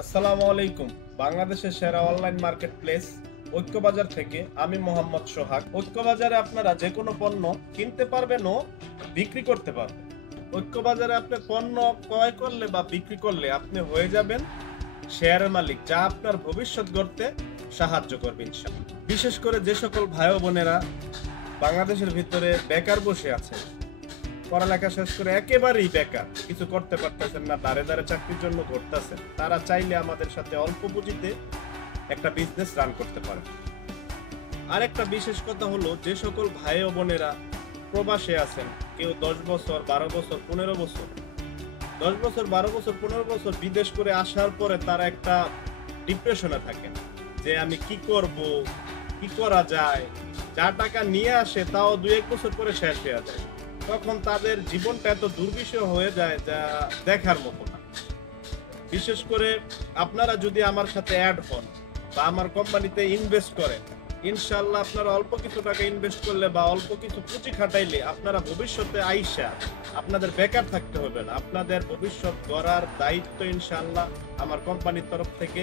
আসসালামু আলাইকুম। বাংলাদেশের সেরা অনলাইন মার্কেট প্লেস ঐক্যবাজার থেকে আমি মোহাম্মদ সোহাগ। ঐক্যবাজারে আপনারা যে কোনো পণ্য কিনতে পারবেন ও বিক্রি করতে পারবেন। ঐক্যবাজারে আপনি পণ্য ক্রয় করলে বা বিক্রি করলে আপনি হয়ে যাবেন শেয়ারের মালিক, যা আপনার ভবিষ্যৎ গড়তে সাহায্য করবে ইনশাআল্লাহ। বিশেষ করে যে সকল ভাই ও বোনেরা বাংলাদেশের ভিতরে বেকার বসে আছে, পড়ালেখা শেষ করে একেবারেই বেকার, কিছু করতে পারতেছেন না, দাঁড়ে দাঁড়ে চাকরির জন্য ঘুরতেছেন, তারা চাইলে আমাদের সাথে অল্প পুঁজিতে একটা বিজনেস রান করতে পারে। আরেকটা বিশেষ কথা হলো, যে সকল ভাই ও বোনেরা প্রবাসে আছেন, কেউ 10 বছর, 12 বছর, 15 বছর, 10 বছর, 12 বছর, 15 বছর বিদেশ করে আসার পরে তারা একটা ডিপ্রেশনে থাকেন যে আমি কি করব, কি করা যায়। যা টাকা নিয়ে আসে তাও 2-1 বছর পরে শেষ হয়ে যায়। তখন তাদের জীবনটা এত দুর্বিষহ হয়ে যায় যা দেখার মতো না। বিশেষ করে আপনারা যদি আমার সাথে অ্যাড হন বা আমার কোম্পানিতে ইনভেস্ট করেন, ইনশাআল্লাহ আপনারা অল্প কিছু টাকা ইনভেস্ট করলে বা অল্প কিছু পুঁজি খাটাইলে আপনারা ভবিষ্যতে আইসা আপনাদের বেকার থাকতে হবে না। আপনাদের ভবিষ্যৎ গড়ার দায়িত্ব ইনশাআল্লাহ আমার কোম্পানির তরফ থেকে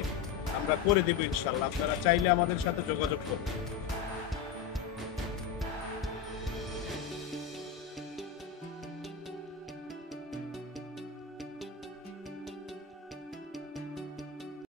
আমরা করে দিব ইনশাআল্লাহ। আপনারা চাইলে আমাদের সাথে যোগাযোগ করুন।